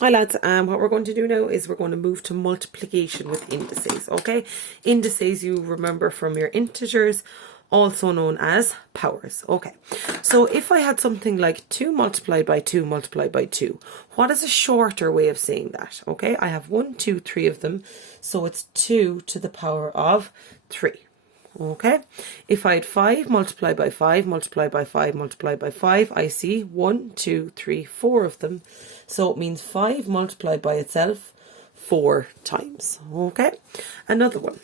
Hi lads, what we're going to do now is we're going to move to multiplication with indices, okay? Indices you remember from your integers, also known as powers, okay? So if I had something like 2 multiplied by 2 multiplied by 2, what is a shorter way of saying that, okay? I have 1, 2, 3 of them, so it's 2 to the power of 3. Okay, if I had 5 multiplied by 5 multiplied by 5 multiplied by 5, I see 1, 2, 3, 4 of them. So it means 5 multiplied by itself 4 times. Okay, another one.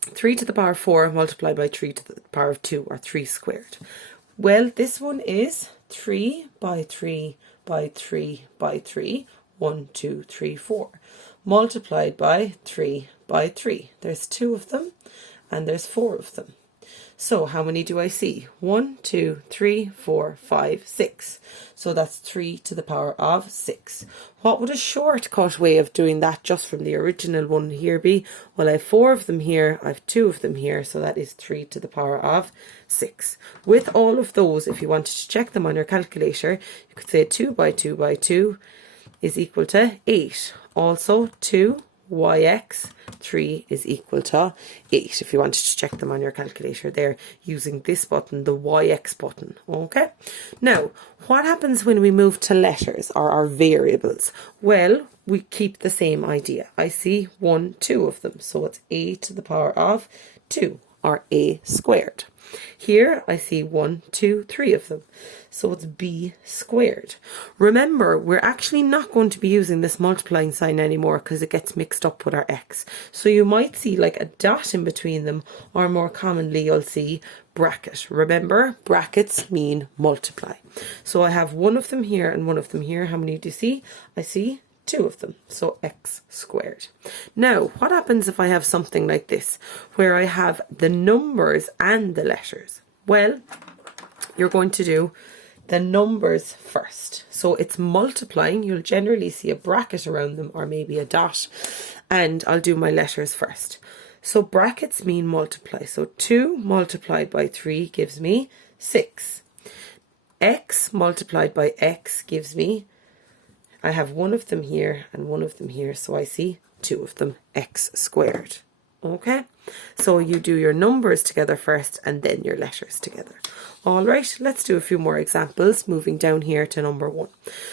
3 to the power of 4 multiplied by 3 to the power of 2, or 3 squared. Well, this one is 3 by 3 by 3 by 3, 1, 2, 3, 4, multiplied by 3 by 3. There's 2 of them. And there's 4 of them. So how many do I see? 1, 2, 3, 4, 5, 6. So that's 3 to the power of 6. What would a shortcut way of doing that just from the original one here be? Well, I have 4 of them here, I have 2 of them here, so that is 3 to the power of 6. With all of those, if you wanted to check them on your calculator, you could say 2 by 2 by 2 is equal to 8. Also 2yx 3 is equal to 8 if you wanted to check them on your calculator there using this button, the yx button. Okay, now what happens when we move to letters or our variables? Well, we keep the same idea. I see 1, 2 of them, so it's a to the power of 2, or a squared. Here I see 1, 2, 3 of them, so it's b squared. Remember, we're actually not going to be using this multiplying sign anymore because it gets mixed up with our x. So you might see like a dot in between them, or more commonly you'll see bracket. Remember, brackets mean multiply. So I have 1 of them here and 1 of them here. How many do you see? I see 2 of them, so x squared. Now, what happens if I have something like this, where I have the numbers and the letters? Well, you're going to do the numbers first. So it's multiplying. You'll generally see a bracket around them, or maybe a dot, and I'll do my letters first. So brackets mean multiply. So 2 multiplied by 3 gives me 6. X multiplied by x gives me, I have 1 of them here and 1 of them here, so I see 2 of them, x squared. Okay, so you do your numbers together first and then your letters together. All right, let's do a few more examples, moving down here to number 1.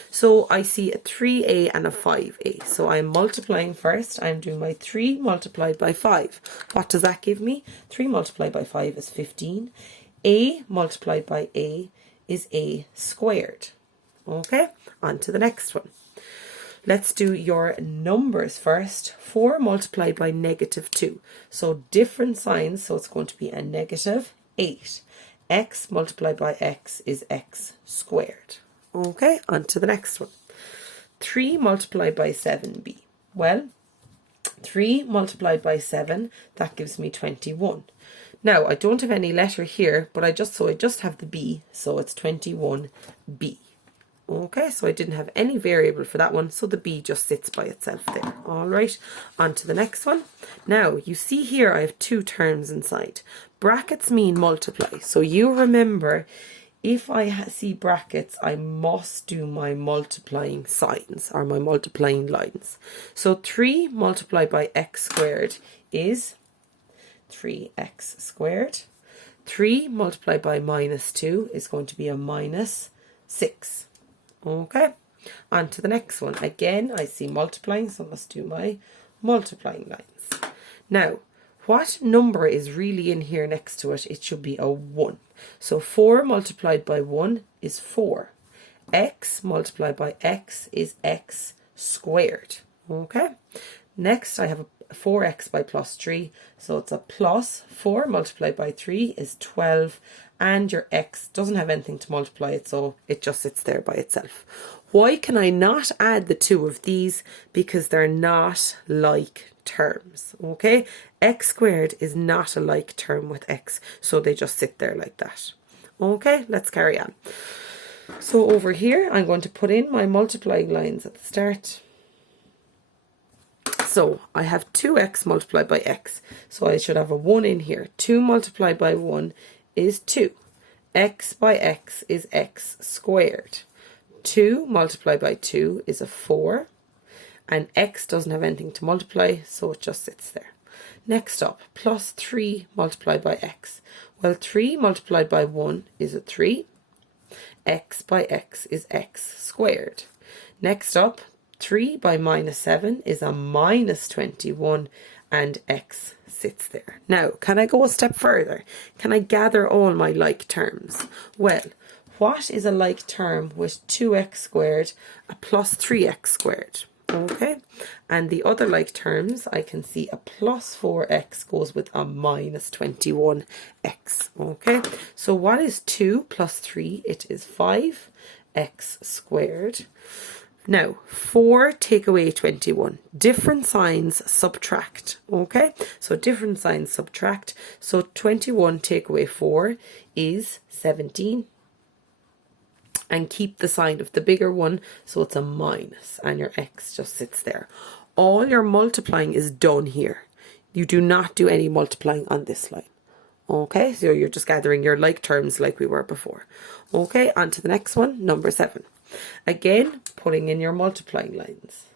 So I see a 3a and a 5a. So I'm multiplying first. I'm doing my 3 multiplied by 5. What does that give me? 3 multiplied by 5 is 15. A multiplied by a is a squared. Okay, on to the next one. Let's do your numbers first. 4 multiplied by negative 2. So different signs, so it's going to be a negative 8. X multiplied by x is x squared. Okay, on to the next one. 3 multiplied by 7b. Well, 3 multiplied by 7, that gives me 21. Now, I don't have any letter here, but I just have the b, so it's 21b. Okay, so I didn't have any variable for that one, so the b just sits by itself there. All right, on to the next one. Now, you see here I have 2 terms inside. Brackets mean multiply, so you remember, if I see brackets, I must do my multiplying signs, or my multiplying lines. So 3 multiplied by x squared is 3x squared. 3 multiplied by minus 2 is going to be a minus 6. Okay, on to the next one. Again, I see multiplying, so I must do my multiplying lines. Now, what number is really in here next to it? It should be a 1. So 4 multiplied by 1 is 4. X multiplied by x is x squared. Okay, next I have a 4x by plus 3, so it's a plus. 4 multiplied by 3 is 12, and your x doesn't have anything to multiply it, so it just sits there by itself. Why can I not add the 2 of these? Because they're not like terms. Okay, x squared is not a like term with x, so they just sit there like that. Okay, let's carry on. So over here I'm going to put in my multiplying lines at the start. So I have 2x multiplied by x, so I should have a 1 in here. 2 multiplied by 1 is 2. X by x is x squared. 2 multiplied by 2 is a 4. and x doesn't have anything to multiply, so it just sits there. Next up, plus 3 multiplied by x. Well, 3 multiplied by 1 is a 3. X by x is x squared. Next up, 3 by minus 7 is a minus 21, and x sits there. Now, can I go a step further? Can I gather all my like terms? Well, what is a like term with 2x squared, a plus 3x squared? Okay, and the other like terms, I can see a plus 4x goes with a minus 21x. Okay, so what is 2 plus 3? It is 5x squared. Now, 4 take away 21. Different signs subtract. Okay, so different signs subtract. So 21 take away 4 is 17. And keep the sign of the bigger one, so it's a minus, and your x just sits there. All your multiplying is done here. You do not do any multiplying on this line. Okay, so you're just gathering your like terms like we were before. Okay, on to the next one, number 7. Again, putting in your multiplying lines.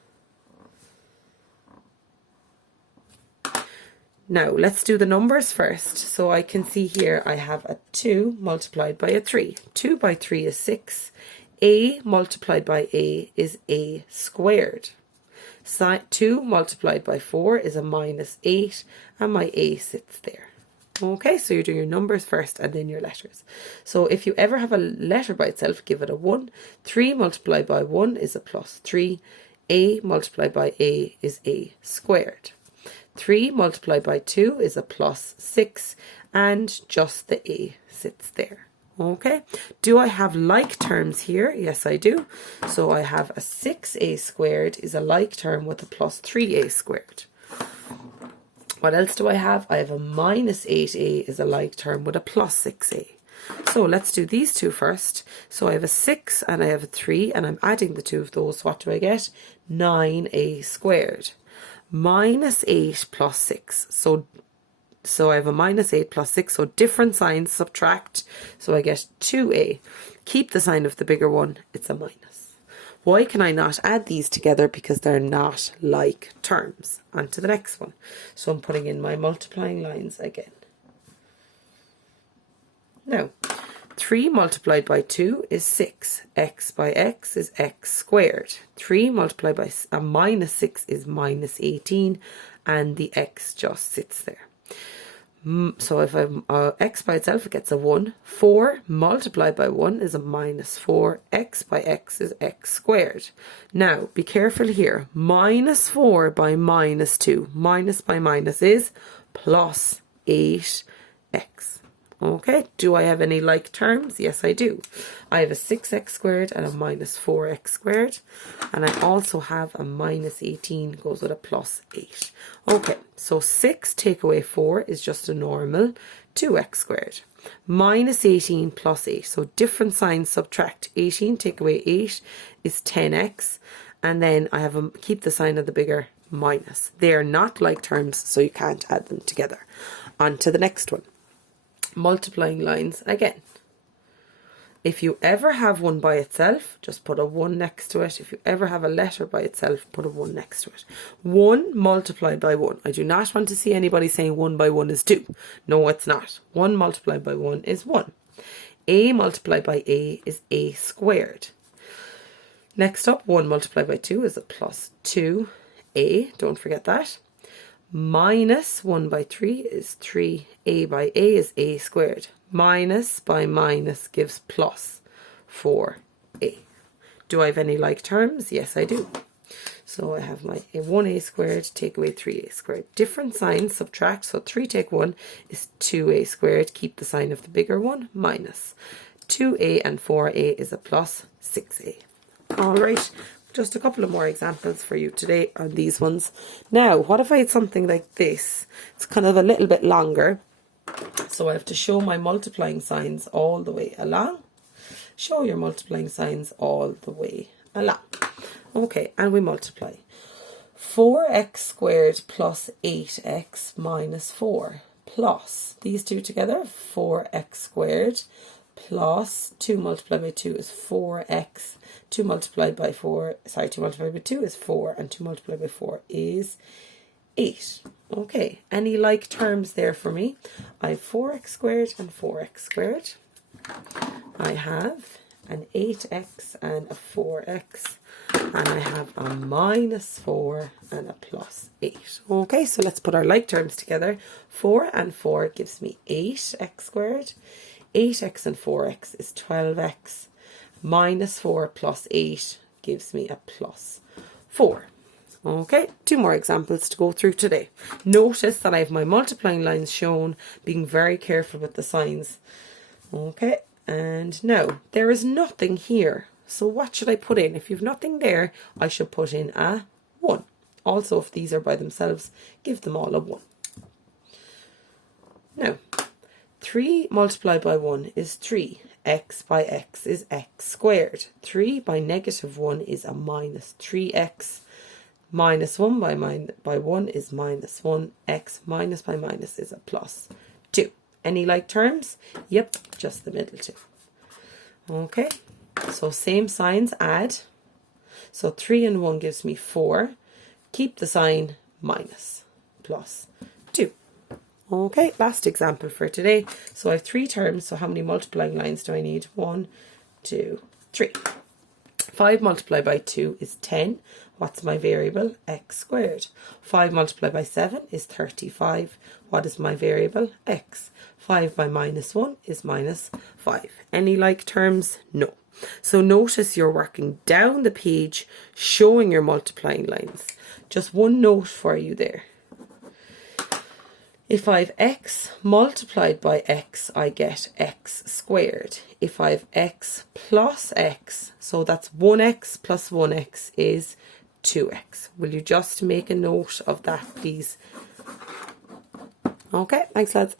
Now, let's do the numbers first. So I can see here I have a 2 multiplied by a 3. 2 by 3 is 6. A multiplied by a is a squared. 2 multiplied by 4 is a minus 8, and my a sits there. Okay, so you're doing your numbers first and then your letters. So if you ever have a letter by itself, give it a 1. 3 multiplied by 1 is a plus 3. A multiplied by a is a squared. 3 multiplied by 2 is a plus 6, and just the a sits there. Okay, do I have like terms here? Yes, I do. So I have a 6a squared is a like term with a plus 3a squared. What else do I have? I have a minus 8a is a like term with a plus 6a. So let's do these two first. So I have a 6 and I have a 3, and I'm adding the two of those. What do I get? 9a squared. Minus 8 plus 6. So I have a minus 8 plus 6. So different signs subtract. So I get 2a. Keep the sign of the bigger one. It's a minus. Why can I not add these together? Because they're not like terms. On to the next one. So I'm putting in my multiplying lines again. Now, 3 multiplied by 2 is 6. X by x is x squared. 3 multiplied by a minus 6 is minus 18, and the x just sits there. So if I'm x by itself, it gets a 1. 4 multiplied by 1 is a minus 4. X by x is x squared. Now, be careful here. Minus 4 by minus 2. Minus by minus is plus 8x. Okay, do I have any like terms? Yes, I do. I have a 6x squared and a minus 4x squared. And I also have a minus 18 goes with a plus 8. Okay, so 6 take away 4 is just a normal 2x squared. Minus 18 plus 8. So different signs subtract. 18 take away 8 is 10x. And then I have keep the sign of the bigger minus. They are not like terms, so you can't add them together. On to the next one. Multiplying lines again. If you ever have one by itself, just put a 1 next to it. If you ever have a letter by itself, put a 1 next to it. 1 multiplied by 1. I do not want to see anybody saying 1 by 1 is 2. No, it's not. 1 multiplied by 1 is 1. A multiplied by a is a squared. Next up, 1 multiplied by 2 is a plus 2a. Don't forget that. Minus 1 by 3 is 3. A by a is a squared. Minus by minus gives plus 4a. Do I have any like terms? Yes, I do. So I have my 1a squared, take away 3a squared. Different signs subtract. So 3 take 1 is 2a squared. Keep the sign of the bigger one, minus. 2a and 4a is a plus 6a. All right. Just a couple of more examples for you today on these ones. Now, what if I had something like this? It's kind of a little bit longer. So I have to show my multiplying signs all the way along. Show your multiplying signs all the way along. Okay, and we multiply. 4x squared plus 8x minus 4 plus, these two together, 4x squared plus 2 multiplied by 2 is 4x. 2 multiplied by 4, sorry, 2 multiplied by 2 is 4, and 2 multiplied by 4 is 8. Okay, any like terms there for me? I have 4x squared and 4x squared. I have an 8x and a 4x. And I have a minus 4 and a plus 8. Okay, so let's put our like terms together. 4 and 4 gives me 8x squared. 8x and 4x is 12x. Minus 4 plus 8 gives me a plus 4. Okay, 2 more examples to go through today. Notice that I have my multiplying lines shown, being very careful with the signs. Okay, and now there is nothing here. So what should I put in? If you've nothing there, I should put in a 1. Also, if these are by themselves, give them all a 1. Now, 3 multiplied by 1 is 3. X by x is x squared. 3 by negative 1 is a minus 3x. Minus 1 by 1 is minus 1. X minus by minus is a plus 2. Any like terms? Yep, just the middle two. Okay. So same signs, add. So 3 and 1 gives me 4. Keep the sign, minus, plus 2. Okay, last example for today. So I have 3 terms. So how many multiplying lines do I need? 1, 2, 3. 5 multiplied by 2 is 10. What's my variable? X squared. 5 multiplied by 7 is 35. What is my variable? X. 5 by minus 1 is minus 5. Any like terms? No. So notice you're working down the page, showing your multiplying lines. Just one note for you there. If I have x multiplied by x, I get x squared. If I have x plus x, so that's 1x plus 1x is 2x. Will you just make a note of that, please? Okay, thanks lads.